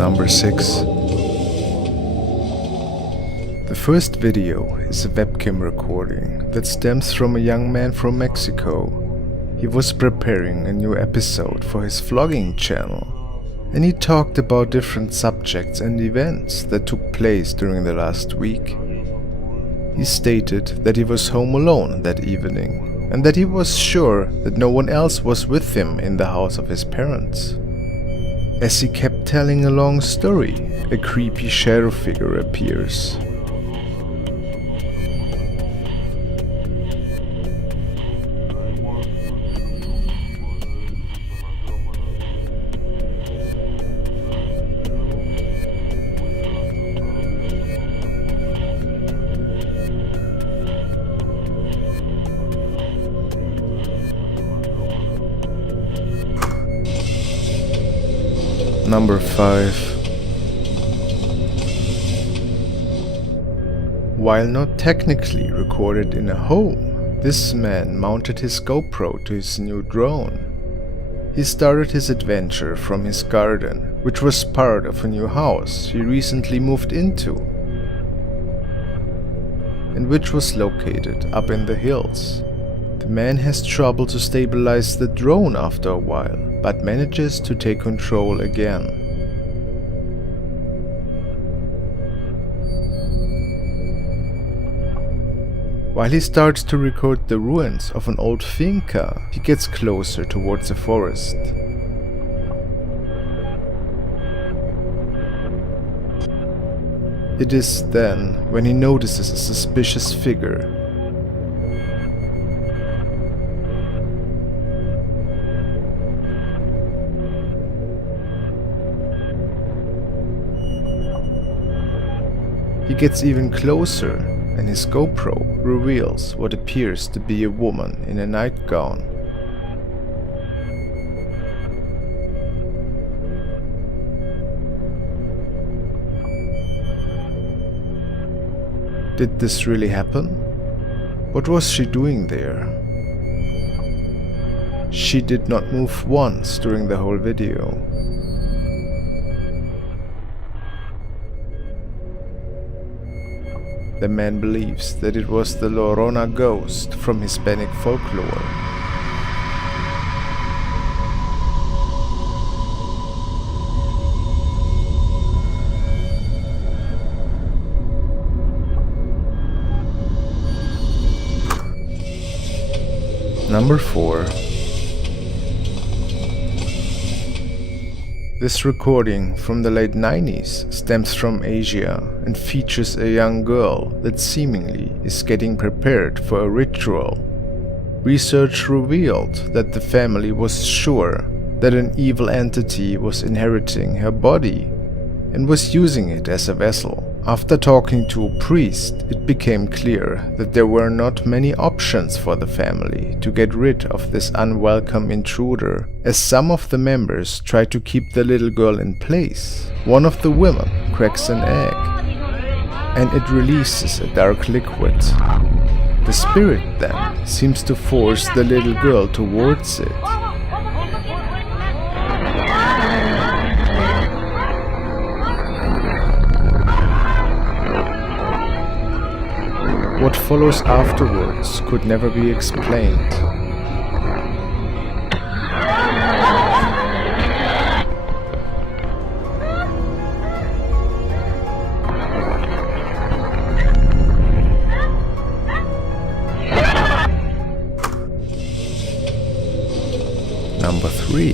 Number 6. The first video is a webcam recording that stems from a young man from Mexico. He was preparing a new episode for his vlogging channel, and he talked about different subjects and events that took place during the last week. He stated that he was home alone that evening, and that he was sure that no one else was with him in the house of his parents. As he kept telling a long story, a creepy shadow figure appears. Number 5. While not technically recorded in a home, this man mounted his GoPro to his new drone. He started his adventure from his garden, which was part of a new house he recently moved into, and which was located up in the hills. The man has trouble to stabilize the drone after a while, but manages to take control again. While he starts to record the ruins of an old finca, he gets closer towards the forest. It is then when he notices a suspicious figure. He gets even closer, and his GoPro reveals what appears to be a woman in a nightgown. Did this really happen? What was she doing there? She did not move once during the whole video. The man believes that it was the Llorona ghost from Hispanic folklore. Number 4. This recording from the late 90s stems from Asia and features a young girl that seemingly is getting prepared for a ritual. Research revealed that the family was sure that an evil entity was inheriting her body and was using it as a vessel. After talking to a priest, it became clear that there were not many options for the family to get rid of this unwelcome intruder, as some of the members try to keep the little girl in place. One of the women cracks an egg, and it releases a dark liquid. The spirit then seems to force the little girl towards it. What follows afterwards could never be explained. Number 3.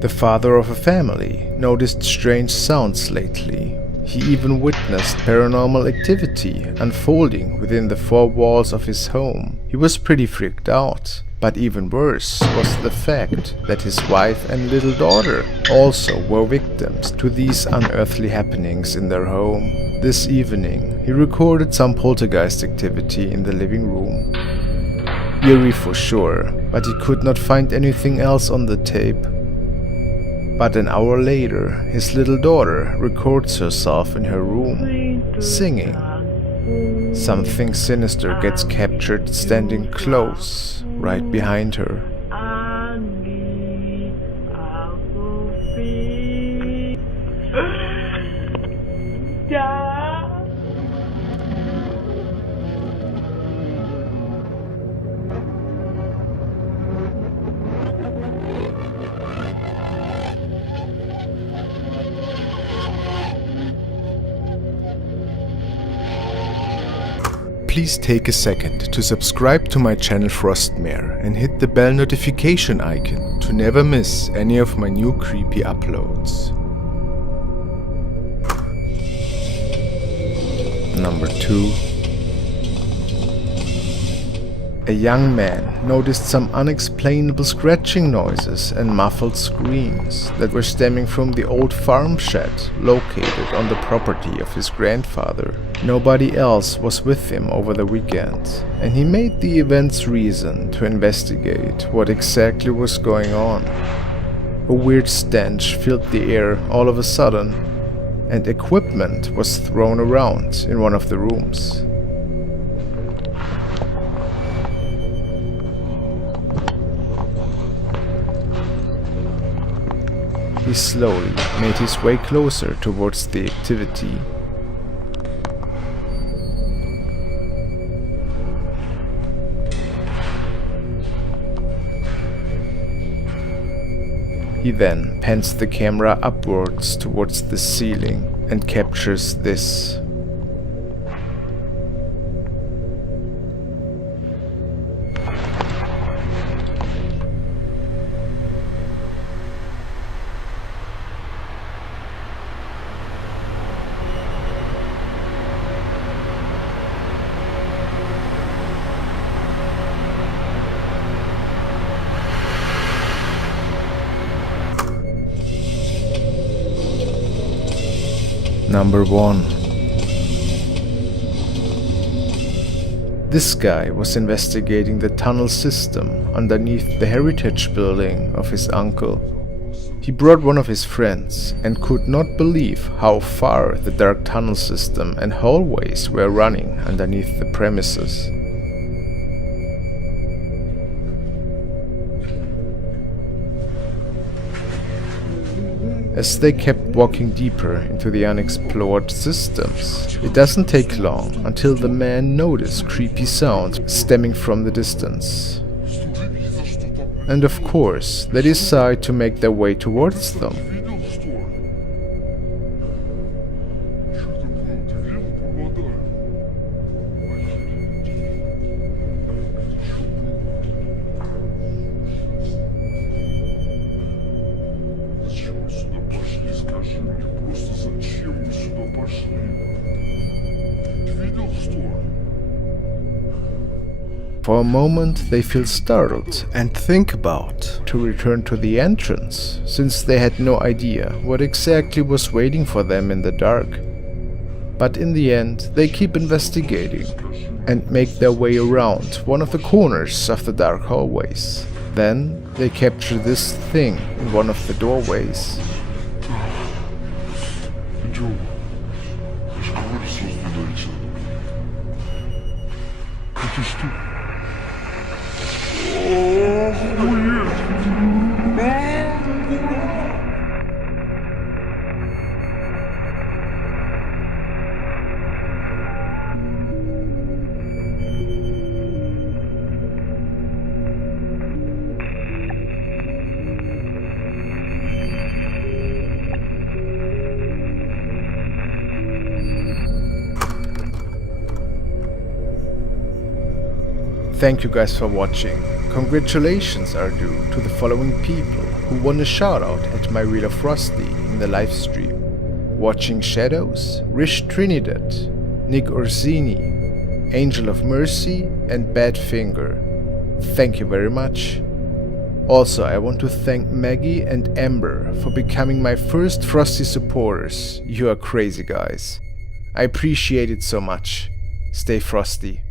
The father of a family noticed strange sounds lately. He even witnessed paranormal activity unfolding within the four walls of his home. He was pretty freaked out, but even worse was the fact that his wife and little daughter also were victims to these unearthly happenings in their home. This evening, he recorded some poltergeist activity in the living room. Eerie for sure, but he could not find anything else on the tape. But an hour later, his little daughter records herself in her room, singing. Something sinister gets captured standing close, right behind her. please take a second to subscribe to my channel Frostmare and hit the bell notification icon to never miss any of my new creepy uploads. Number 2. A young man noticed some unexplainable scratching noises and muffled screams that were stemming from the old farm shed located on the property of his grandfather. Nobody else was with him over the weekend, and he made the event's reason to investigate what exactly was going on. A weird stench filled the air all of a sudden, and equipment was thrown around in one of the rooms. He slowly made his way closer towards the activity. He then pans the camera upwards towards the ceiling and captures this. Number 1. This guy was investigating the tunnel system underneath the heritage building of his uncle. He brought one of his friends and could not believe how far the dark tunnel system and hallways were running underneath the premises. As they kept walking deeper into the unexplored systems, it doesn't take long until the man noticed creepy sounds stemming from the distance. And of course, they decide to make their way towards them. For a moment they feel startled and think about to return to the entrance, since they had no idea what exactly was waiting for them in the dark. But in the end they keep investigating and make their way around one of the corners of the dark hallways. Then they capture this thing in one of the doorways. Thank you guys for watching. Congratulations are due to the following people who won a shout out at my Reel of Frosty in the live stream: Watching Shadows, Rish Trinidad, Nick Orsini, Angel of Mercy, and Badfinger. Thank you very much. Also, I want to thank Maggie and Amber for becoming my first Frosty supporters. You are crazy guys. I appreciate it so much. Stay frosty.